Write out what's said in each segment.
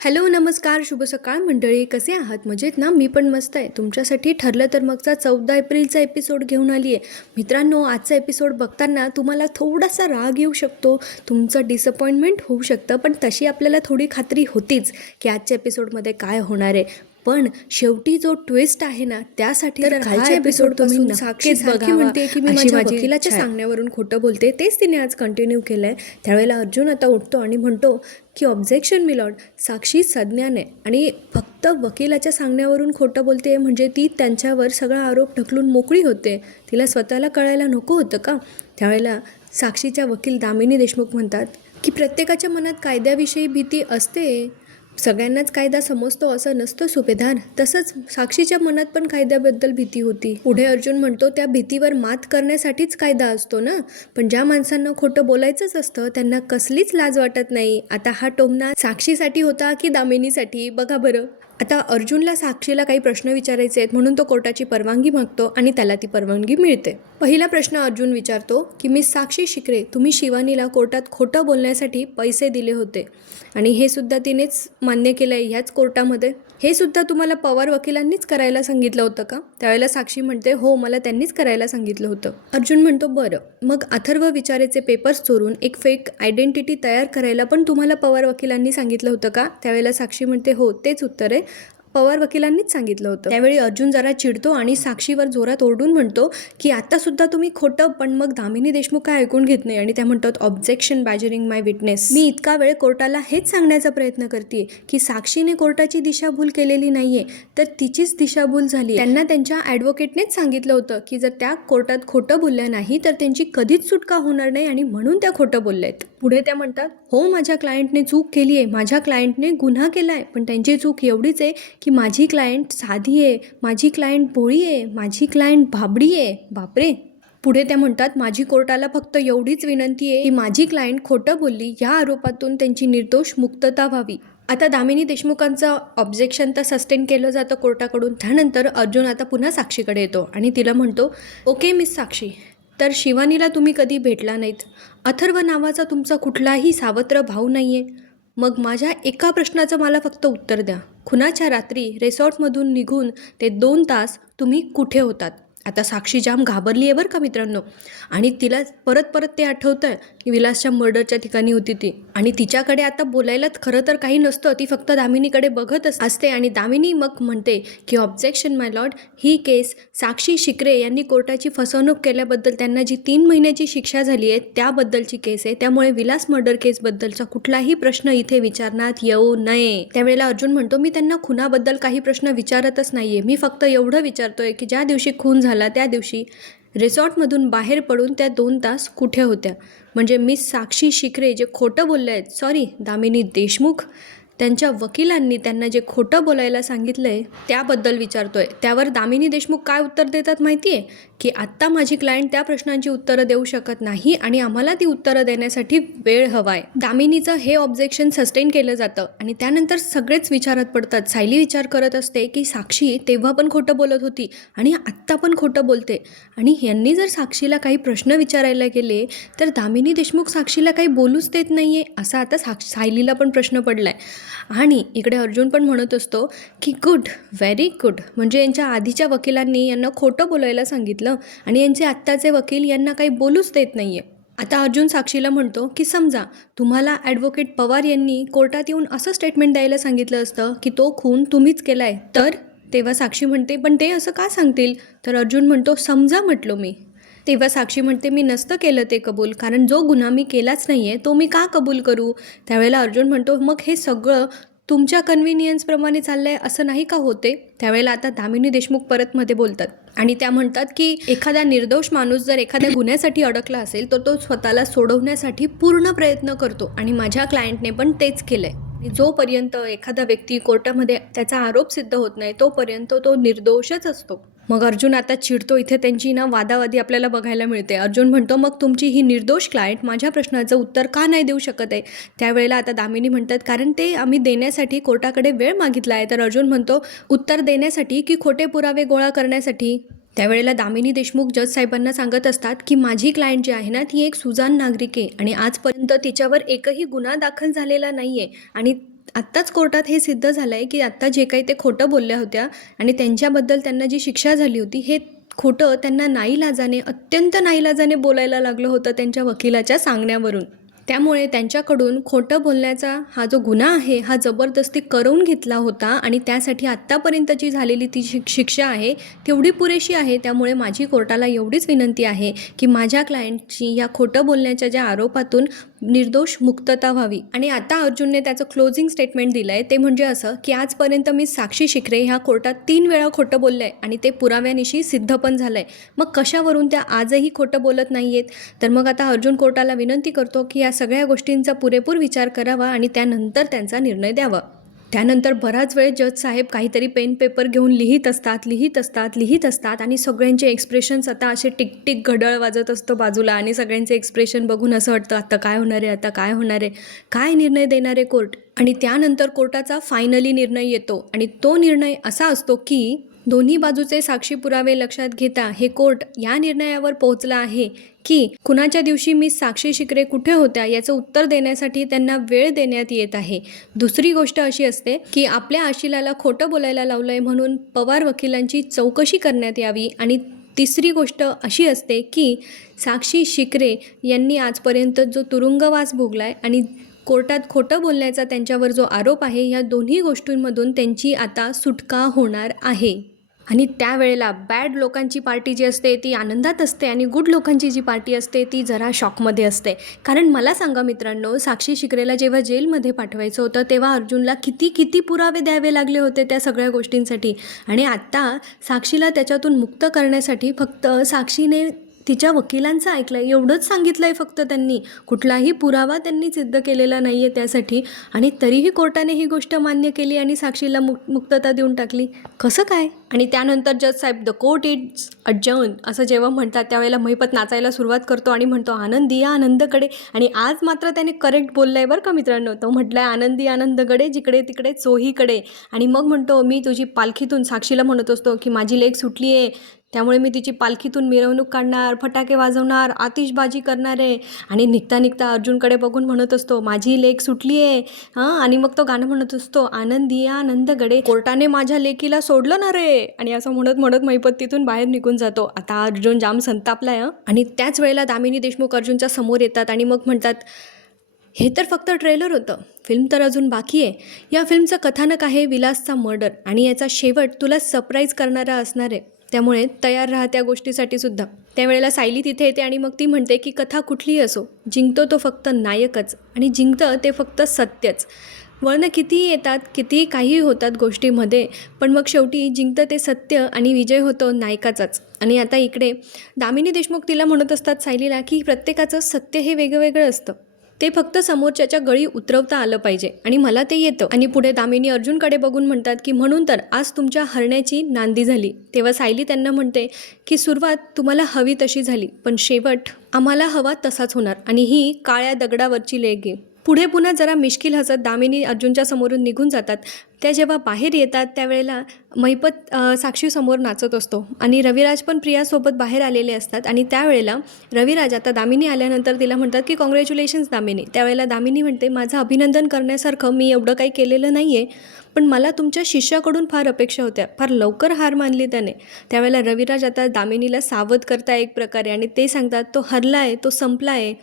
Hello नमस्कार शुभ सकाळ मंडळी. कसे आहात? मजेत ना? मी पण मस्त आहे. तुमच्यासाठी ठरलं तर मगचा चौदा एप्रिलचा एपिसोड घेऊन आली आहे मित्रांनो आजचा एपिसोड बघताना तुम्हाला थोडासा राग येऊ शकतो. तुमचं डिसअपॉइंटमेंट होऊ शकतं पण तशी आपल्याला थोडी खात्री होतीच की आजच्या एपिसोडमध्ये काय होणार आहे. पण शेवटी जो ट्विस्ट आहे ना त्यासाठी तर कालच्या एपिसोड तुम्ही नक्कीच बघा म्हणते की मी माझ्या वकिलाच्या सांगण्यावरून खोटं बोलते. तेच तिने आज कंटिन्यू केलं आहे त्यावेळेला अर्जुन आता उठतो आणि म्हणतो की ऑब्जेक्शन मिलॉर्ड साक्षी सज्ञाने आणि फक्त वकिलाच्या सांगण्यावरून खोटं बोलते म्हणजे ती त्यांच्यावर सगळा आरोप ढकलून मोकळी होते. तिला स्वतःला कळायला नको होतं का? त्यावेळेला साक्षीच्या वकील दामिनी देशमुख म्हणतात की प्रत्येकाच्या मनात कायद्याविषयी भीती असते सगळ्यांनाच कायदा समजतो असं नसतं सुभेदार. तसंच साक्षीच्या मनात पण कायद्याबद्दल भीती होती. पुढे अर्जुन म्हणतो त्या भीतीवर मात करण्यासाठीच कायदा असतो ना? पण ज्या माणसांना खोटं बोलायचंच असतं त्यांना कसलीच लाज वाटत नाही. आता हा टोमना साक्षीसाठी होता की दामिनीसाठी? बघा बरं. आता अर्जुनला साक्षीला काही प्रश्न विचारायचे आहेत म्हणून तो कोर्टाची परवानगी मागतो आणि त्याला ती परवानगी मिळते. पहिला प्रश्न अर्जुन विचारतो की मी साक्षी शिकरे तुम्ही शिवानीला कोर्टात खोटं बोलण्यासाठी पैसे दिले होते आणि हे सुद्धा तिनेच मान्य केलं आहे ह्याच कोर्टामध्ये? हे सुद्धा तुम्हाला पवार वकिलांनीच करायला सांगितलं होतं का? त्यावेळेला साक्षी म्हणते हो मला त्यांनीच करायला सांगितलं होतं. अर्जुन म्हणतो बरं. मग अथर्व विचारेचे पेपर्स चोरून एक फेक आयडेंटिटी तयार करायला पण तुम्हाला पवार वकिलांनी सांगितलं होतं का? त्यावेळेला साक्षी म्हणते हो तेच उत्तर आहे. पवार वकिलांनीच सांगितलं होतं. त्यावेळी अर्जुन जरा चिडतो आणि साक्षीवर जोरात ओरडून म्हणतो की आता सुद्धा तुम्ही खोटं पण मग दामिनी देशमुख काय ऐकून घेत नाही? आणि त्या म्हणतात ऑब्जेक्शन बॅजरिंग माय विटनेस मी इतका वेळ कोर्टाला हेच सांगण्याचा प्रयत्न करते की साक्षीने कोर्टाची दिशाभूल केलेली नाहीये तर तिचीच दिशाभूल झाली त्यांना त्यांच्या ॲडव्होकेटनेच सांगितलं होतं की जर त्या कोर्टात खोटं बोलल्या नाही तर त्यांची कधीच सुटका होणार नाही आणि म्हणून त्या खोटं बोलल्या आहेत पुढे त्या म्हणतात हो माझ्या क्लायंटने चूक केली आहे माझ्या क्लायंटने गुन्हा केला आहे पण त्यांची चूक एवढीच आहे की माझी क्लायंट साधी आहे माझी क्लायंट भोळी आहे माझी क्लायंट भाबडी आहे. बापरे! पुढे त्या म्हणतात माझी कोर्टाला फक्त एवढीच विनंती आहे की माझी क्लायंट खोटं बोलली या आरोपातून त्यांची निर्दोष मुक्तता व्हावी. आता दामिनी देशमुखांचं ऑब्जेक्शन तर सस्टेन केलं जातं कोर्टाकडून. त्यानंतर अर्जुन आता पुन्हा साक्षीकडे येतो आणि तिला म्हणतो ओके मिस साक्षी तर शिवानीला तुम्ही कधी भेटला नाहीत? अथर्व नावाचा तुमचा कुठलाही सावत्र भाऊ नाही आहे मग माझ्या एका प्रश्नाचं मला फक्त उत्तर द्या. खुनाच्या रात्री रिसॉर्टमधून निघून ते दोन तास तुम्ही कुठे होतात? आता साक्षी जाम घाबरली आहे बरं का मित्रांनो. आणि तिला परत परत ते आठवतं आहे की विलासच्या मर्डरच्या ठिकाणी होती ती. आणि तिच्याकडे आता बोलायलाच खरं तर काही नसतं. ती फक्त दामिनीकडे बघत असते आणि दामिनी मग म्हणते की ऑब्जेक्शन माय लॉर्ड ही केस साक्षी शिकरे यांनी कोर्टाची फसवणूक केल्याबद्दल त्यांना जी तीन महिन्याची शिक्षा झाली आहे त्याबद्दलची केस आहे. त्यामुळे विलास मर्डर केसबद्दलचा कुठलाही प्रश्न इथे विचारण्यात येऊ नये. त्यावेळेला अर्जुन म्हणतो मी त्यांना खुनाबद्दल काही प्रश्न विचारतच नाहीये. मी फक्त एवढं विचारतोय की ज्या दिवशी खून झाला त्या दिवशी. रिसॉर्टमधून बाहेर पडून त्या दोन तास कुठे होत्या? म्हणजे मिस साक्षी शिकरे जे खोटं बोलले आहेत. सॉरी दामिनी देशमुख. त्यांच्या वकिलांनी त्यांना जे खोटं बोलायला सांगितलं आहे त्याबद्दल विचारतो आहे त्यावर दामिनी देशमुख काय उत्तर देतात माहिती आहे की आत्ता माझी क्लायंट त्या प्रश्नांची उत्तरं देऊ शकत नाही आणि आम्हाला ती उत्तरं देण्यासाठी वेळ हवा आहे. दामिनीचं हे ऑब्जेक्शन सस्टेन केलं जातं आणि त्यानंतर सगळेच विचारात पडतात. सायली विचार करत असते की साक्षी तेव्हा पण खोटं बोलत होती आणि आत्ता पण खोटं बोलते. आणि यांनी जर साक्षीला काही प्रश्न विचारायला गेले तर दामिनी देशमुख साक्षीला काही बोलूच देत नाही आहे असा आता साक्ष सायलीला पण प्रश्न पडला आहे आणि इकडे अर्जुन पण म्हणत असतो की गुड व्हेरी गुड. म्हणजे यांच्या आधीच्या वकिलांनी यांना खोटं बोलायला सांगितलं आणि यांचे आत्ताचे वकील यांना काही बोलूच देत नाही आहे आता अर्जुन साक्षीला म्हणतो की समजा तुम्हाला ॲडव्होकेट पवार यांनी कोर्टात येऊन असं स्टेटमेंट द्यायला सांगितलं असतं की तो खून तुम्हीच केला आहे तर? तेव्हा साक्षी म्हणते पण ते असं का सांगतील? तर अर्जुन म्हणतो समजा म्हटलो मी. तेव्हा साक्षी म्हणते मी नसतं केलं ते कबूल कारण जो गुन्हा मी केलाच नाही आहे तो मी का कबूल करू? त्यावेळेला अर्जुन म्हणतो मग हे सगळं तुमच्या कन्व्हिनियन्सप्रमाणे चाललं आहे असं नाही का होते? त्यावेळेला आता दामिनी देशमुख परत मध्ये बोलतात. आणि त्या म्हणतात की एखादा निर्दोष माणूस जर एखाद्या गुन्ह्यासाठी अडकला असेल तर तो स्वतःला सोडवण्यासाठी पूर्ण प्रयत्न करतो. आणि माझ्या क्लायंटने पण तेच केलं आहे जोपर्यंत एखादा व्यक्ती कोर्टामध्ये त्याचा आरोप सिद्ध होत नाही तोपर्यंत तो निर्दोषच असतो. मग अर्जुन आता चिडतो. इथे त्यांची ना वादावादी आपल्याला बघायला मिळते. अर्जुन म्हणतो मग तुमची ही निर्दोष क्लायंट माझ्या प्रश्नाचं उत्तर का नाही देऊ शकत आहे? त्यावेळेला आता दामिनी म्हणतात कारण ते आम्ही देण्यासाठी कोर्टाकडे वेळ मागितला आहे. तर अर्जुन म्हणतो उत्तर देण्यासाठी की खोटे पुरावे गोळा करण्यासाठी? त्यावेळेला दामिनी देशमुख जज साहेबांना सांगत असतात की माझी क्लायंट जी आहे ना ती एक सुजान नागरिक आहे आणि आजपर्यंत तिच्यावर एकही गुन्हा दाखल झालेला नाही आहे आणि आत्ताच कोर्टात हे सिद्ध झालं आहे की आत्ता जे काही ते खोटं बोलल्या होत्या आणि त्यांच्याबद्दल त्यांना जी शिक्षा झाली होती हे खोटं त्यांना नाईलाजाने अत्यंत नाईलाजाने बोलायला लागलं होतं त्यांच्या वकिलाच्या सांगण्यावरून. त्यामुळे त्यांच्याकडून खोटं बोलण्याचा हा जो गुन्हा आहे हा जबरदस्ती करवून घेतला होता आणि त्यासाठी आत्तापर्यंतची झालेली ती शिक शिक्षा आहे तेवढी पुरेशी आहे त्यामुळे माझी कोर्टाला एवढीच विनंती आहे की माझ्या क्लायंटची या खोटं बोलण्याच्या ज्या आरोपातून निर्दोष मुक्तता व्हावी. आणि आता अर्जुनने त्याचं क्लोजिंग स्टेटमेंट दिलं आहे ते म्हणजे असं की आजपर्यंत मी साक्षी शिकरे ह्या कोर्टात तीन वेळा खोटं बोललं आहे आणि ते पुराव्यानिशी सिद्ध पण झालं आहे मग कशावरून त्या आजही खोटं बोलत नाही आहेत तर मग आता अर्जुन कोर्टाला विनंती करतो की या सगळ्या गोष्टींचा पुरेपूर विचार करावा आणि त्यानंतर त्यांचा निर्णय द्यावा. त्यानंतर बराच वेळ जज साहेब काहीतरी पेन पेपर घेऊन लिहित असतात लिहित असतात लिहित असतात आणि सगळ्यांचे एक्सप्रेशन्स आता असे टिकटिक घडळ वाजत असतो बाजूला आणि सगळ्यांचे एक्सप्रेशन बघून असं वाटतं आता काय होणार आहे आता काय होणार आहे? काय निर्णय देणार आहे कोर्ट? आणि त्यानंतर कोर्टाचा फायनली निर्णय येतो आणि तो निर्णय असा असतो की दोन्ही बाजूचे साक्षी पुरावे लक्षात घेता हे कोर्ट या निर्णयावर पोहोचला आहे की कुणाच्या दिवशी मी साक्षी शिकरे कुठे होत्या याचं उत्तर देण्यासाठी त्यांना वेळ देण्यात येत आहे. दुसरी गोष्ट अशी असते की आपल्या आशिलाला खोटं बोलायला लावलं आहे म्हणून पवार वकिलांची चौकशी करण्यात यावी आणि तिसरी गोष्ट अशी असते की साक्षी शिकरे यांनी आजपर्यंत जो तुरुंगवास भोगला आहे आणि कोर्टात खोटं बोलण्याचा त्यांच्यावर जो आरोप आहे या दोन्ही गोष्टींमधून त्यांची आता सुटका होणार आहे. आणि त्यावेळेला बॅड लोकांची पार्टी जी असते ती आनंदात असते आणि गुड लोकांची जी पार्टी असते ती जरा शॉकमध्ये असते. कारण मला सांगा मित्रांनो साक्षी शिकरेला जेव्हा जेलमध्ये पाठवायचं होतं तेव्हा अर्जुनला किती किती पुरावे द्यावे लागले होते त्या सगळ्या गोष्टींसाठी. आणि आत्ता साक्षीला त्याच्यातून मुक्त करण्यासाठी फक्त साक्षीने तिच्या वकिलांचं ऐकलं आहे एवढंच सांगितलं आहे फक्त त्यांनी. कुठलाही पुरावा त्यांनी सिद्ध केलेला नाही आहे त्यासाठी. आणि तरीही कोर्टाने ही गोष्ट मान्य केली आणि साक्षीला मुक मुक्तता देऊन टाकली. कसं काय? आणि त्यानंतर जज साहेब द कोर्ट इज अजर्न असं जेव्हा म्हणतात त्यावेळेला महिपत नाचायला सुरुवात करतो आणि म्हणतो आनंदी या आनंदकडे आणि आज मात्र त्याने करेक्ट बोललं आहे बरं का मित्रांनो. तो म्हटलं आहे आनंदी आनंदकडे जिकडे तिकडे चोहीकडे. आणि मग म्हणतो मी तुझी पालखीतून साक्षीला म्हणत असतो की माझी लेग सुटली आहे त्यामुळे मी तिची पालखीतून मिरवणूक काढणार फटाके वाजवणार आतिषबाजी करणार आहे. आणि निघता निघता अर्जुनकडे बघून म्हणत असतो माझी लेख सुटली आहे हां आणि मग तो गाणं म्हणत असतो आनंदी आनंदगडे कोर्टाने माझ्या लेकीला सोडलं ना रे. आणि असं म्हणत म्हणत मैपत तिथून बाहेर निघून जातो. आता अर्जुन जाम संतापलाय आणि त्याच वेळेला दामिनी देशमुख अर्जुनच्या समोर येतात आणि मग म्हणतात हे तर फक्त ट्रेलर होतं. फिल्म तर अजून बाकी आहे. या फिल्मचं कथानक आहे विलासचा मर्डर आणि याचा शेवट तुला सरप्राईज करणारा असणार आहे. त्यामुळे तयार राहा त्या गोष्टीसाठी सुद्धा. त्यावेळेला सायली तिथे येते आणि मग ती म्हणते की कथा कुठलीही असो जिंकतो तो फक्त नायकच आणि जिंकतं ते फक्त सत्यच. वळणं कितीही येतात कितीही काही होतात गोष्टीमध्ये पण मग शेवटी जिंकतं ते सत्य आणि विजय होतो नायकाचाच. आणि आता इकडे दामिनी देशमुख तिला म्हणत असतात सायलीला की प्रत्येकाचं सत्य हे वेगवेगळं असतं. ते फक्त समोरच्याच्या गळी उतरवता आलं पाहिजे आणि मला ते येतं. आणि पुढे दामिनी अर्जुनकडे बघून म्हणतात की म्हणून तर आज तुमच्या हरण्याची नांदी झाली. तेव्हा सायली त्यांना म्हणते की सुरुवात तुम्हाला हवी तशी झाली पण शेवट आम्हाला हवा तसाच होणार आणि ही काळ्या दगडावरची लेग आहे. पुढे पुन्हा जरा मिश्किल हसत दामिनी अर्जुनच्या समोरून निघून जातात. त्या जेव्हा बाहेर येतात त्यावेळेला मैपत साक्षीसमोर नाचत असतो. आणि रविराज पण प्रियासोबत बाहेर आलेले असतात. आणि त्यावेळेला रविराज आता दामिनी आल्यानंतर तिला म्हणतात की कॉंग्रॅच्युलेशन्स दामिनी. त्यावेळेला दामिनी म्हणते माझं अभिनंदन करण्यासारखं मी एवढं काही केलेलं नाही आहे पण मला तुमच्या शिष्याकडून फार अपेक्षा होत्या. फार लवकर हार मानली त्याने. त्यावेळेला रविराज आता दामिनीला सावध करता एक प्रकारे आणि ते सांगतात तो हरला आहे तो संपला आहे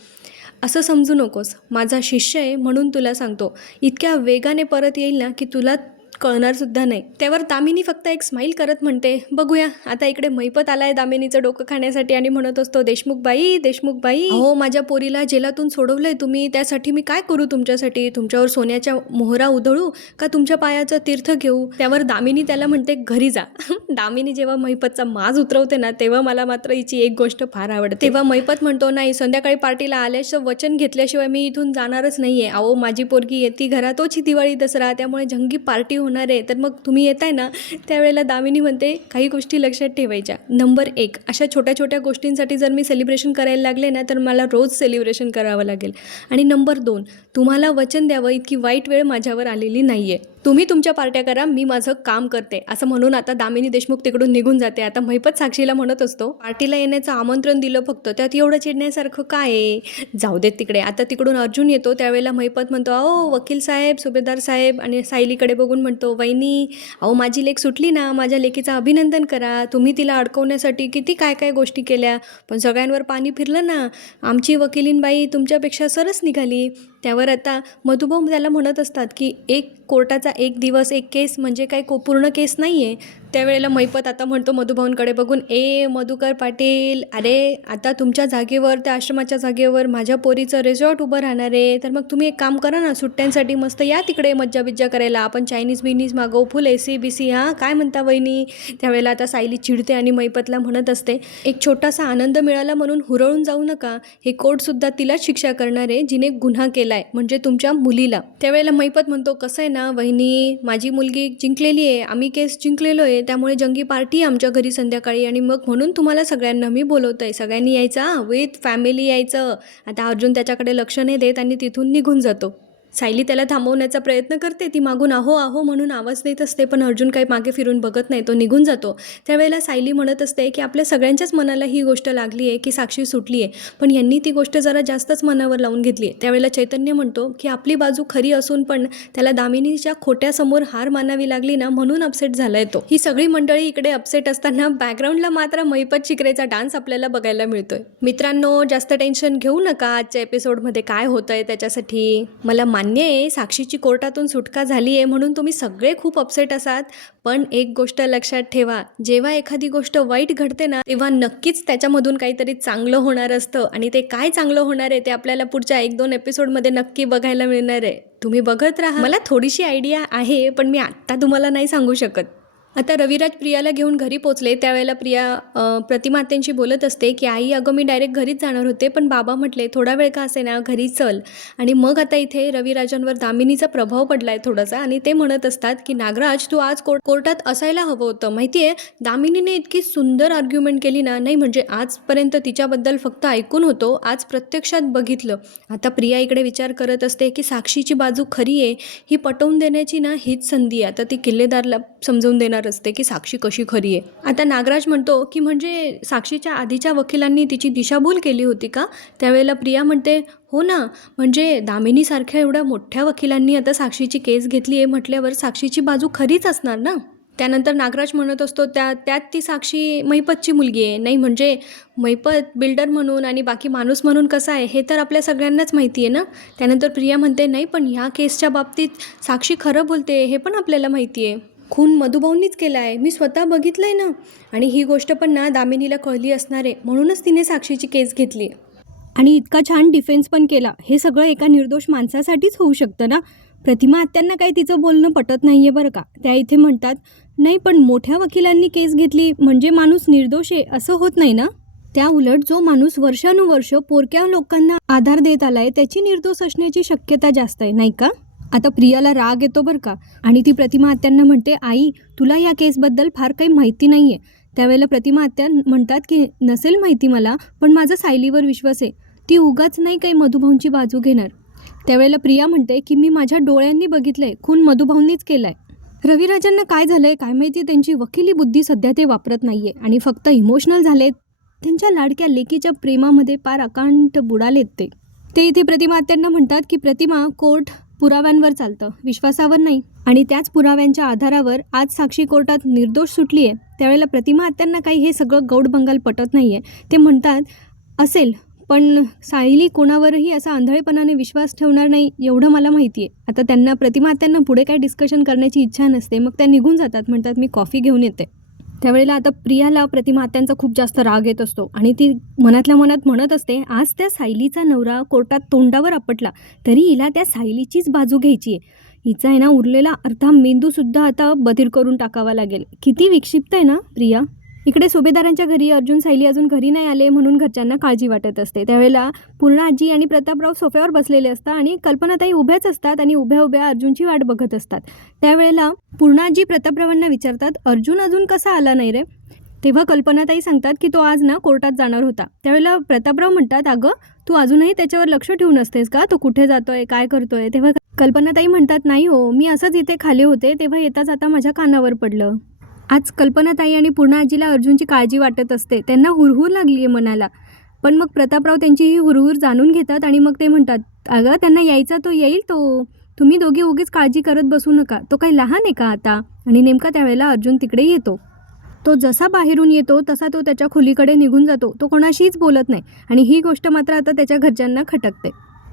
असं समजू नकोस. माझा शिष्य आहे म्हणून तुला सांगतो. इतक्या वेगाने परत येईल ना की तुला कळणार सुद्धा नाही. त्यावर दामिनी फक्त एक स्माईल करत म्हणते बघूया आता इकडे मैपत आलाय दामिनीचं डोकं खाण्यासाठी आणि म्हणत असतो देशमुख बाई देशमुख बाई हो माझ्या पोरीला जेलातून सोडवलंय तुम्ही त्यासाठी मी काय करू तुमच्यासाठी? तुमच्यावर सोन्याच्या मोहरा उधळू का तुमच्या पायाचं तीर्थ घेऊ? त्यावर दामिनी त्याला म्हणते घरी जा. दामिनी जेव्हा मैपतचा माज उतरवते ना तेव्हा मला मात्र हिची एक गोष्ट फार आवडते. तेव्हा मैपत म्हणतो नाही संध्याकाळी पार्टीला आल्याचं वचन घेतल्याशिवाय मी इथून जाणारच नाहीये. अहो माझी पोरगी येते घरातोच ही दिवाळी दसरा त्यामुळे जंगी पार्टी होणार आहे. तर मग तुम्ही येताय ना त्यावेळेला दामिनी म्हणते काही गोष्टी लक्षात ठेवायच्या. नंबर एक अशा छोट्या छोट्या गोष्टींसाठी जर मी सेलिब्रेशन करायला लागले ना तर मला रोज सेलिब्रेशन करावं लागेल. आणि नंबर दोन तुम्हाला वचन द्यावं इतकी वाईट वेळ माझ्यावर आलेली नाही आहे तुम्ही तुमच्या पार्ट्या करा मी माझं काम करते. असं म्हणून आता दामिनी देशमुख तिकडून निघून जाते. आता महिपत साक्षीला म्हणत असतो पार्टीला येण्याचं आमंत्रण दिलं फक्त त्यात एवढं चिडण्यासारखं काय आहे? जाऊ देत तिकडे. आता तिकडून अर्जुन येतो त्यावेळेला महिपत म्हणतो अहो वकील साहेब सुभेदार साहेब आणि सायलीकडे बघून म्हणतो वहिनी अहो माझी लेख सुटली ना माझ्या लेखीचं अभिनंदन करा. तुम्ही तिला अडकवण्यासाठी किती काय काय गोष्टी केल्या. पण सगळ्यांवर पाणी फिरलं ना. आमची वकिलीन बाई तुमच्यापेक्षा सरस निघाली. त्यावर आता मधुभाऊ त्याला म्हणत असतात की एक कोर्टाचा एक दिवस एक केस म्हणजे काय को पूर्ण केस नाही आहे त्यावेळेला मैपत आता म्हणतो मधुभाऊंकडे बघून ए मधुकर पाटील अरे आता तुमच्या जागेवर त्या आश्रमाच्या जागेवर माझ्या पोरीचं रिसॉर्ट उभं राहणार आहे. तर मग तुम्ही एक काम करा ना सुट्ट्यांसाठी मस्त या तिकडे मज्जा बिज्जा करायला. आपण चायनीज बिनीज मागवू फुल ए सी बी सी हां काय म्हणता वहिनी? त्यावेळेला आता सायली चिडते आणि मैपतला म्हणत असते एक छोटासा आनंद मिळाला म्हणून हुरळून जाऊ नका. हे कोर्टसुद्धा तिलाच शिक्षा करणार आहे जिने गुन्हा केला आहे म्हणजे तुमच्या मुलीला. त्यावेळेला मैपत म्हणतो कसं आहे ना वहिनी माझी मुलगी जिंकलेली आहे आम्ही केस जिंकलेलो आहे त्यामुळे जंगी पार्टी आमच्या घरी संध्याकाळी आणि मग म्हणून तुम्हाला सगळ्यांना मी बोलवत आहे सगळ्यांनी यायचा विथ फॅमिली यायचं. आता अर्जुन त्याच्याकडे लक्ष नाही देत आणि तिथून निघून जातो. सायली त्याला थांबवण्याचा प्रयत्न करते ती मागून आहो आहो म्हणून आवाज देत असते पण अर्जुन काही मागे फिरून बघत नाही तो निघून जातो. त्यावेळेला सायली म्हणत असते की आपल्या सगळ्यांच्याच मनाला ही गोष्ट लागली आहे की साक्षी सुटली आहे पण यांनी ती गोष्ट जरा जास्तच मनावर लावून घेतली आहे. त्यावेळेला चैतन्य म्हणतो की आपली बाजू खरी असून पण त्याला दामिनीच्या खोट्यासमोर हार मानावी लागली ना म्हणून अपसेट झाला तो. ही सगळी मंडळी इकडे अपसेट असताना बॅकग्राऊंडला मात्र मैपत शिकरेचा डान्स आपल्याला बघायला मिळतोय. मित्रांनो जास्त टेन्शन घेऊ नका आजच्या एपिसोडमध्ये काय होतंय त्याच्यासाठी? मला मान्य आहे साक्षीची कोर्टातून सुटका झाली आहे म्हणून तुम्ही सगळे खूप अपसेट असाल पण एक गोष्ट लक्षात ठेवा जेव्हा एखादी गोष्ट वाईट घडते ना तेव्हा नक्कीच त्याच्यामधून काहीतरी चांगलं होणार असतं. आणि ते काय चांगलं होणार आहे ते आपल्याला पुढच्या एक दोन एपिसोडमध्ये नक्की बघायला मिळणार आहे. तुम्ही बघत राहा. मला थोडीशी आयडिया आहे पण मी आत्ता तुम्हाला नाही सांगू शकत. आता रविराज प्रियाला घेऊन घरी पोचले त्यावेळेला प्रिया प्रतिमात्यांशी बोलत असते की आई अगं मी डायरेक्ट घरीच जाणार होते पण बाबा म्हटले थोडा वेळ का असे ना घरी चल. आणि मग आता इथे रविराजांवर दामिनीचा प्रभाव पडला आहे थोडासा आणि ते म्हणत असतात की नागराज तू आज कोर्ट कोर्टात असायला हवं होतं माहिती आहे दामिनीने इतकी सुंदर आर्ग्युमेंट केली ना नाही म्हणजे आजपर्यंत तिच्याबद्दल फक्त ऐकून होतो आज प्रत्यक्षात बघितलं. आता प्रिया इकडे विचार करत असते की साक्षीची बाजू खरी आहे ही पटवून देण्याची ना हीच संधी आहे. आता ती किल्लेदारला समजवून देणार असते की साक्षी कशी खरी आहे? आता नागराज म्हणतो की म्हणजे साक्षीच्या आधीच्या वकिलांनी तिची दिशाभूल केली होती का? त्यावेळेला प्रिया म्हणते हो ना म्हणजे दामिनीसारख्या एवढ्या मोठ्या वकिलांनी आता साक्षीची केस घेतली आहे म्हटल्यावर साक्षीची बाजू खरीच असणार ना? त्यानंतर नागराज म्हणत असतो त्या त्यात ती साक्षी मैपतची मुलगी आहे. नाही म्हणजे मैपत बिल्डर म्हणून आणि बाकी माणूस म्हणून कसा आहे हे तर आपल्या सगळ्यांनाच माहिती आहे ना? त्यानंतर प्रिया म्हणते नाही पण ह्या केसच्या बाबतीत साक्षी खरं बोलते हे पण आपल्याला माहिती आहे. खून मधुभाऊंनीच केला आहे मी स्वतः बघितलं आहे ना? आणि ही गोष्ट पण ना दामिनीला कळली असणार आहे. म्हणूनच तिने साक्षीची केस घेतली. आणि इतका छान डिफेन्स पण केला. हे सगळं एका निर्दोष माणसासाठीच होऊ शकतं ना? प्रतिमा आत्यांना काही तिचं बोलणं पटत नाही आहे बरं का? त्या इथे म्हणतात नाही पण मोठ्या वकिलांनी केस घेतली म्हणजे माणूस निर्दोष आहे असं होत नाही ना? त्या उलट जो माणूस वर्षानुवर्ष पोरक्या लोकांना आधार देत आलाय त्याची निर्दोष असण्याची शक्यता जास्त आहे नाही का? आता प्रियाला राग येतो बरं का? आणि ती प्रतिमा आत्यांना म्हणते आई तुला या केसबद्दल फार काही माहिती नाही आहे त्यावेळेला प्रतिमा आत्या म्हणतात की नसेल माहिती मला पण माझा सायलीवर विश्वास आहे. ती उगाच नाही काही मधुभाऊंची बाजू घेणार. त्यावेळेला प्रिया म्हणते की मी माझ्या डोळ्यांनी बघितलंय. खून मधुभाऊंनीच केलाय. रविराजांना काय झालंय काय माहिती त्यांची वकिली बुद्धी सध्या ते वापरत नाहीये. आणि फक्त इमोशनल झालेत. त्यांच्या लाडक्या लेकीच्या प्रेमामध्ये पार अकांट बुडालेत ते. ते इथे प्रतिमा आत्यांना म्हणतात की प्रतिमा कोर्ट पुराव्यांवर चालतं. विश्वासावर नाही. आणि त्याच पुराव्यांच्या आधारावर आज साक्षी कोर्टात निर्दोष सुटली आहे त्यावेळेला प्रतिमा हत्यांना काही हे सगळं गौड बंगाल पटत नाही आहे ते म्हणतात असेल पण सायली कोणावरही असा आंधळेपणाने विश्वास ठेवणार नाही एवढं मला माहिती आहे आता त्यांना प्रतिमा त्यांना पुढे काय डिस्कशन करण्याची इच्छा नसते. मग त्या निघून जातात. म्हणतात मी कॉफी घेऊन येते. त्यावेळेला आता प्रियाला प्रतिमा आत्यांचा खूप जास्त राग येत असतो. आणि ती मनातल्या मनात म्हणत असते आज त्या सायलीचा नवरा कोर्टात तोंडावर आपटला तरी हिला त्या सायलीचीच बाजू घ्यायची आहे. हिचा आहे ना उरलेला अर्धा मेंदूसुद्धा आता बधीर करून टाकावा लागेल. किती विक्षिप्त आहे ना प्रिया? इकडे सुभेदारांच्या घरी अर्जुन सायली अजून घरी नाही आले म्हणून घरच्यांना काळजी वाटत असते. त्यावेळेला पूर्ण आजी आणि प्रतापराव सोफ्यावर बसलेले असतात आणि कल्पनाताई उभ्याच असतात आणि उभ्या उभ्या अर्जुनची वाट बघत असतात. त्यावेळेला पूर्ण आजी प्रतापरावांना विचारतात अर्जुन अजून कसा आला नाही रे? तेव्हा कल्पनाताई सांगतात की तो आज ना कोर्टात जाणार होता. त्यावेळेला प्रतापराव म्हणतात अगं तू अजूनही त्याच्यावर लक्ष ठेवून असतेस का? तो कुठे जातोय? काय करतोय? तेव्हा कल्पनाताई म्हणतात नाही हो मी असंच इथे खाली होते. तेव्हा येता जाता माझ्या कानावर पडलं. आज कल्पनाताई आणि पूर्ण आजीला अर्जुनची काळजी वाटत असते. त्यांना हुरहुर लागली आहे मनाला. पण मग प्रतापराव त्यांची ही हुरहुर जाणून घेतात आणि मग ते म्हणतात अगं त्यांना यायचा तो येईल तो. तुम्ही दोघे उगीच काळजी करत बसू नका. तो काही लहान आहे का आता? आणि नेमका त्यावेळेला अर्जुन तिकडे येतो. तो जसा बाहेरून येतो तसा तो त्याच्या खोलीकडे निघून जातो. तो कोणाशीच बोलत नाही. आणि ही गोष्ट मात्र आता त्याच्या घरच्यांना खटकते.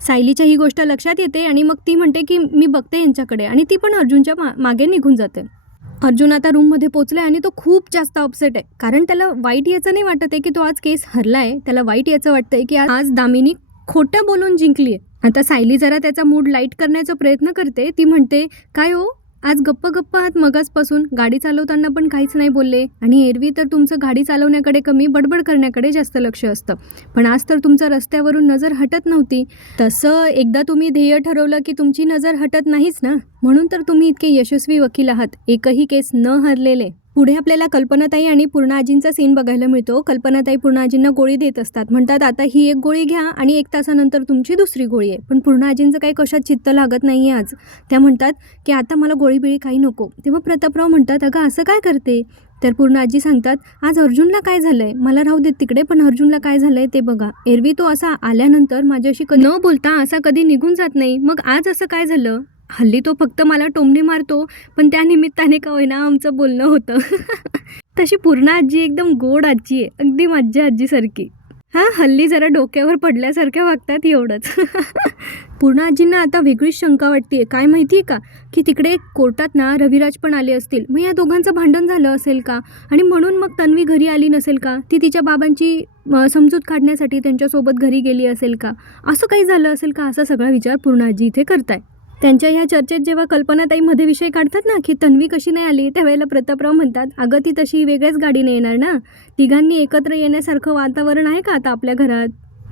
सायलीच्या ही गोष्ट लक्षात येते आणि मग ती म्हणते की मी बघते यांच्याकडे. आणि ती पण अर्जुनच्या मा मागे निघून जाते. अर्जुन आता रूममध्ये पोचला आणि तो खूप जास्त अपसेट आहे. कारण त्याला वाईट याचं नाही वाटत आहे की तो आज केस हरला आहे त्याला वाईट याचं वाटतंय की आज दामिनी खोटं बोलून जिंकली आहे आता सायली जरा त्याचा मूड लाइट करण्याचा प्रयत्न करते. ती म्हणते काय हो? आज गप्प गप्प आहात मगासपासून. गाडी चालवताना पण काहीच नाही बोलले. आणि एरवी तर तुमचं गाडी चालवण्याकडे कमी बडबड करण्याकडे जास्त लक्ष असतं. पण आज तर तुमचं रस्त्यावरून नजर हटत नव्हती. तसं एकदा तुम्ही ध्येय ठरवलं की तुमची नजर हटत नाहीच ना? म्हणून तर तुम्ही इतके यशस्वी वकील आहात. एकही केस न हरलेले. पुढे आपल्याला कल्पनाताई आणि पूर्णाजींचा सीन बघायला मिळतो. कल्पनाताई पूर्णाजींना गोळी देत असतात. म्हणतात आता ही एक गोळी घ्या आणि एक तासानंतर तुमची दुसरी गोळी आहे. पण पूर्णाजींचं काही कशात चित्त लागत नाही आहे आज. त्या म्हणतात की आता मला गोळी बिळी काही नको. तेव्हा प्रतापराव म्हणतात अगं असं काय करते? तर पूर्ण आजी सांगतात आज अर्जुनला काय झालंय? मला राहू देत तिकडे पण अर्जुनला काय झालंय ते बघा. एरवी तो असा आल्यानंतर माझ्याशी न बोलता असा कधी निघून जात नाही. मग आज असं काय झालं? हल्ली तो फक्त मला टोमणे मारतो पण त्या निमित्ताने का होईना आमचं बोलणं होतं. तशी पूर्ण आजी एकदम गोड आजी आहे. अगदी माझ्या आजीसारखी. हां हल्ली जरा डोक्यावर पडल्यासारख्या वागतात एवढंच. पूर्ण आजींना आता वेगळीच शंका वाटते आहे काय माहिती आहे का? की तिकडे कोर्टात ना रविराज पण आले असतील. मग या दोघांचं भांडण झालं असेल का? आणि म्हणून मग तन्वी घरी आली नसेल का? ती तिच्या बाबांची समजूत काढण्यासाठी त्यांच्यासोबत घरी गेली असेल का? असं काही झालं असेल का? असा सगळा विचार पूर्ण आजी इथे करताय. त्यांच्या ह्या चर्चेत जेव्हा कल्पनाताई मध्ये विषय काढतात ना की तन्वी कशी नाही आली त्यावेळेला प्रतापराव म्हणतात अगं ती तशी वेगळ्याच गाडीने येणार ना? तिघांनी एकत्र येण्यासारखं वातावरण आहे का आता आपल्या घरात?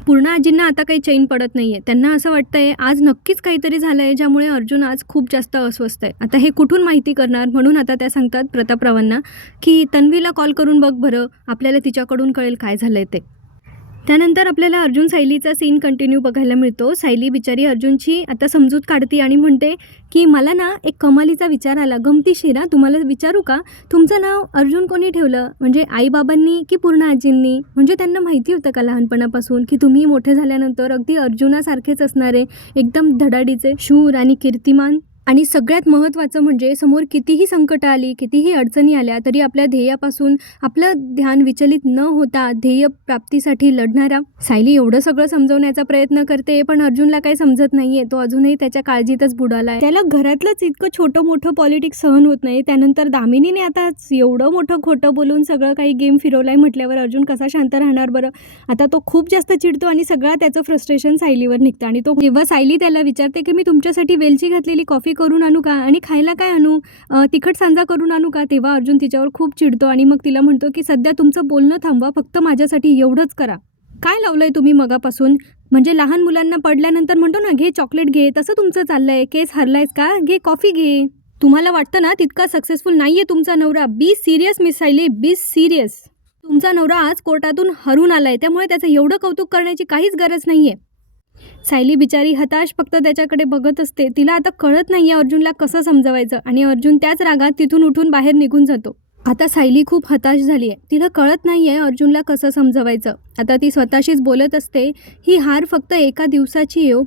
पूर्ण आजींना आता काही चैन पडत नाही आहे त्यांना असं वाटतंय आज नक्कीच काहीतरी झालं आहे ज्यामुळे अर्जुन आज खूप जास्त अस्वस्थ आहे. आता हे कुठून माहिती करणार? म्हणून आता त्या सांगतात प्रतापरावांना की तन्वीला कॉल करून बघ बरं आपल्याला तिच्याकडून कळेल काय झालं आहे ते. त्यानंतर आपल्याला अर्जुन सायलीचा सीन कंटिन्यू बघायला मिळतो. सायली बिचारी अर्जुनची आता समजूत काढते आणि म्हणते की मला ना एक कमालीचा विचार आला. गमतीशीर तुम्हाला विचारू का? तुमचं नाव अर्जुन कोणी ठेवलं? म्हणजे आईबाबांनी की पूर्ण आजींनी? म्हणजे त्यांना माहिती होतं का लहानपणापासून की तुम्ही मोठे झाल्यानंतर अगदी अर्जुनासारखेच असणारे एकदम धडाडीचे शूर आणि कीर्तिमान आणि सगळ्यात महत्त्वाचं म्हणजे समोर कितीही संकटं आली कितीही अडचणी आल्या तरी आपल्या ध्येयापासून आपलं ध्यान विचलित न होता ध्येय प्राप्तीसाठी लढणारा सायली एवढं सगळं समजवण्याचा प्रयत्न करते पण अर्जुनला काही समजत नाही आहे तो अजूनही त्याच्या काळजीतच बुडाला आहे. त्याला घरातलंच इतकं छोटं मोठं पॉलिटिक्स सहन होत नाही. त्यानंतर दामिनीने आता एवढं मोठं खोटं बोलून सगळं काही गेम फिरवलाय म्हटल्यावर अर्जुन कसा शांत राहणार बरं? आता तो खूप जास्त चिडतो आणि सगळा त्याचं फ्रस्ट्रेशन सायलीवर निघतं. आणि तो जेव्हा सायली त्याला विचारते की मी तुमच्यासाठी वेलची घातलेली कॉफी करून आणू का? आणि खायला काय आणू? तिखट सांजा करून आणू का? तेव्हा अर्जुन तिच्यावर खूप चिडतो आणि मग तिला म्हणतो की सध्या तुमचं बोलणं थांबवा फक्त माझ्यासाठी एवढंच करा. काय लावलंय तुम्ही मगापासून? म्हणजे लहान मुलांना पडल्यानंतर म्हणतो ना घे चॉकलेट घे तसं तुमचं चाललंय केस हरलायस का? घे कॉफी घे. तुम्हाला वाटतं ना तितका सक्सेसफुल नाही आहे तुमचा नवरा. Be serious miss Sayali be serious. तुमचा नवरा आज कोर्टातून हरून आलाय त्यामुळे त्याचं एवढं कौतुक करण्याची काहीच गरज नाही आहे सायली बिचारी हताश फक्त त्याच्याकडे बघत असते. तिला आता कळत नाही आहे अर्जुनला कसं समजवायचं आणि अर्जुन त्याच रागात तिथून उठून बाहेर निघून जातो. आता सायली खूप हताश झाली आहे तिला कळत नाही आहे अर्जुनला कसं समजवायचं. आता ती स्वतःशीच बोलत असते ही हार फक्त एका दिवसाची येऊ हो.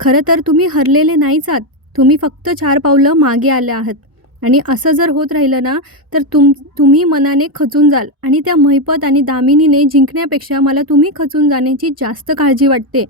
खरं तर तुम्ही हरलेले नाहीच आहात. तुम्ही फक्त चार पावलं मागे आले आहात. आणि असं जर होत राहिलं ना तर तुम तुम्ही मनाने खचून जाल. आणि त्या महिपत आणि दामिनीने जिंकण्यापेक्षा मला तुम्ही खचून जाण्याची जास्त काळजी वाटते.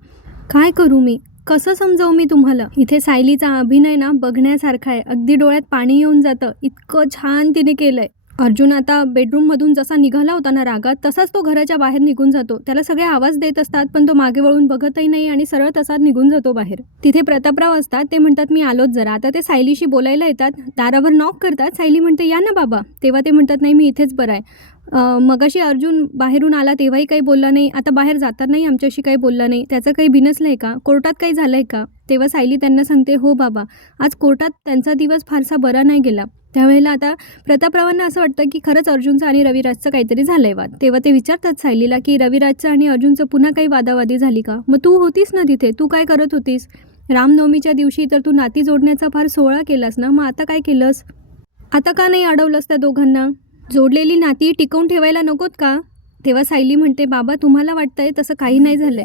काय करू मी? कसं समजावू मी तुम्हाला? इथे सायलीचा अभिनय ना बघण्यासारखा आहे. अगदी डोळ्यात पाणी येऊन जातं. इतकं छान तिने केलंय. अर्जुन आता बेडरूममधून जसा निघाला होता ना रागात तसाच तो घराच्या बाहेर निघून जातो. त्याला सगळे आवाज देत असतात पण तो मागे वळून बघतही नाही आणि सरळ तसाच निघून जातो बाहेर. तिथे प्रतापराव असतात. ते म्हणतात मी आलोच जरा. आता ते सायलीशी बोलायला येतात. दारावर नॉक करतात. सायली म्हणते या ना बाबा. तेव्हा ते म्हणतात नाही मी इथेच बरं आहे. मगाशी अर्जुन बाहेरून आला तेव्हाही काही बोलला नाही. आता बाहेर जातानाही आमच्याशी काही बोलला नाही. त्याचं काही बिनसलं आहे का? कोर्टात काही झालं आहे का? तेव्हा सायली त्यांना सांगते हो बाबा आज कोर्टात त्यांचा दिवस फारसा बरा नाही गेला. त्यावेळेला आता प्रतापरावांना असं वाटतं की खरंच अर्जुनचं आणि रविराजचं काहीतरी झालं आहे वाद. तेव्हा ते विचारतात सायलीला की रविराजचं आणि अर्जुनचं पुन्हा काही वादावादी झाली का? मग तू होतीस ना तिथे? तू काय करत होतीस? रामनवमीच्या दिवशी तर तू नाती जोडण्याचा फार सोहळा केलास ना? मग आता काय केलंस? आता का नाही अडवलंस त्या दोघांना? जोडलेली नाती टिकवून ठेवायला नकोत का? तेव्हा सायली म्हणते बाबा तुम्हाला वाटतंय तसं काही नाही झालंय.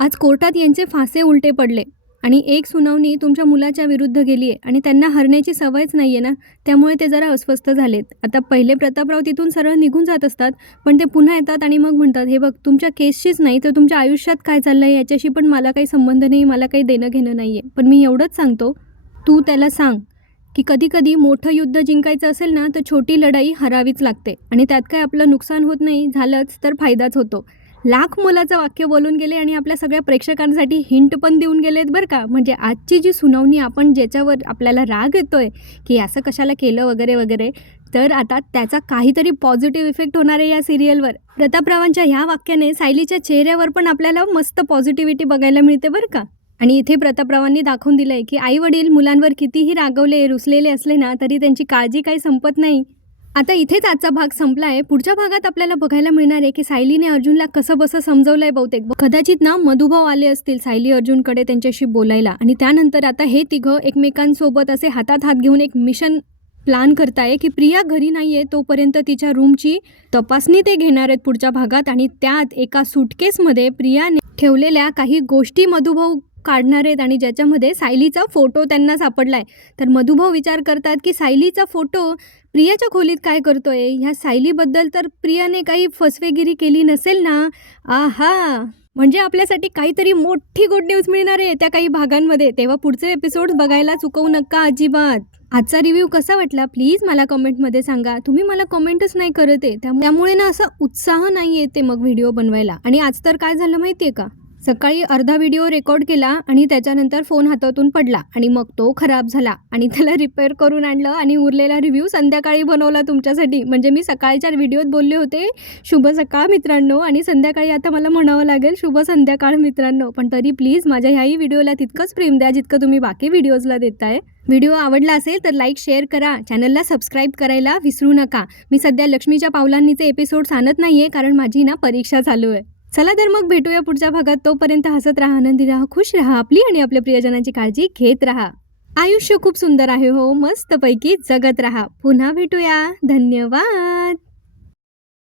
आज कोर्टात यांचे फासे उलटे पडले आणि एक सुनावणी तुमच्या मुलाच्या विरुद्ध गेली आहे आणि त्यांना हरण्याची सवयच नाही आहे ना? त्यामुळे ते जरा अस्वस्थ झालेत. आता पहिले प्रतापराव तिथून सरळ निघून जात असतात पण ते पुन्हा येतात आणि मग म्हणतात हे बघ तुमच्या केसशीच नाही तर तुमच्या आयुष्यात काय चाललं आहे याच्याशी पण मला काही संबंध नाही मला काही देणं घेणं नाही आहे पण मी एवढंच सांगतो. तू त्याला सांग. की कधीकधी मोठं युद्ध जिंकायचं असेल ना तर छोटी लढाई हरावीच लागते. आणि त्यात काय आपलं नुकसान होत नाही झालंच तर फायदाच होतो. लाख मुलाचं वाक्य बोलून गेले आणि आपल्या सगळ्या प्रेक्षकांसाठी हिंट पण देऊन गेलेत बरं का. म्हणजे आजची जी सुनावणी आपण ज्याच्यावर आपल्याला राग येतो आहे की असं कशाला केलं वगैरे वगैरे तर आता त्याचा काहीतरी पॉझिटिव्ह इफेक्ट होणार आहे या सिरियलवर. प्रतापरावांच्या ह्या वाक्याने सायलीच्या चेहऱ्यावर पण आपल्याला मस्त पॉझिटिव्हिटी बघायला मिळते बरं का. आणि इथे प्रतापरावांनी दाखवून दिलं आहे की आई वडील मुलांवर कितीही रागवले रुसलेले असले ना तरी त्यांची काळजी काही संपत नाही. आता इथेच आजचा भाग संपला आहे पुढच्या भागात आपल्याला बघायला मिळणार आहे की सायलीने अर्जुनला कसं बसं समजवलंय बहुतेक. कदाचित ना मधुभाव आले असतील सायली अर्जुनकडे त्यांच्याशी बोलायला. आणि त्यानंतर आता हे तिघं एकमेकांसोबत असे हातात हात घेऊन एक मिशन प्लॅन करताय की प्रिया घरी नाही आहे तोपर्यंत तिच्या रूमची तपासणी ते घेणार आहेत पुढच्या भागात. आणि त्यात एका सुटकेसमध्ये प्रियाने ठेवलेल्या काही गोष्टी मधुभाऊ काढणार आहेत आणि ज्याच्यामध्ये सायलीचा फोटो त्यांना सापडला आहे तर मधुभाऊ विचार करतात की सायलीचा फोटो प्रियाच्या खोलीत काय करतोय? ह्या सायलीबद्दल तर प्रियाने काही फसवेगिरी केली नसेल ना? आहा! म्हणजे आपल्यासाठी काहीतरी मोठी गुड न्यूज मिळणार आहे त्या काही भागांमध्ये. तेव्हा पुढचे एपिसोड बघायला चुकवू नका अजिबात. आजचा रिव्ह्यू कसा वाटला? प्लीज मला कमेंटमध्ये सांगा. तुम्ही मला कमेंटच नाही करत आहे. त्यामुळे ना असा उत्साह नाही येते मग व्हिडिओ बनवायला. आणि आज तर काय झालं माहिती आहे का? सकाळी अर्धा व्हिडिओ रेकॉर्ड केला आणि त्याच्यानंतर फोन हातातून पडला आणि मग तो खराब झाला आणि त्याला रिपेअर करून आणलं आणि उरलेला रिव्ह्यू संध्याकाळी बनवला तुमच्यासाठी. म्हणजे मी सकाळच्या व्हिडिओत बोलले होते शुभ सकाळ मित्रांनो. आणि संध्याकाळी आता मला म्हणावं लागेल शुभ संध्याकाळ मित्रांनो. पण तरी प्लीज माझ्या ह्याही व्हिडिओला तितकंच प्रेम द्या जितकं तुम्ही बाकी व्हिडिओजला देताय. व्हिडिओ आवडला असेल तर लाईक शेअर करा. चॅनलला सबस्क्राईब करायला विसरू नका. मी सध्या लक्ष्मीच्या पावलांनीचे एपिसोड्स आणत नाही आहे कारण माझी ना परीक्षा चालू आहे. चला तर मग भेटूया पुढच्या भागात. तोपर्यंत हसत राहा आनंदी राहा खुश राहा. आपली आणि आपल्या प्रियजनांची काळजी घेत राहा. आयुष्य खूप सुंदर आहे हो. मस्तपैकी जगत राहा. पुन्हा भेटूया. धन्यवाद.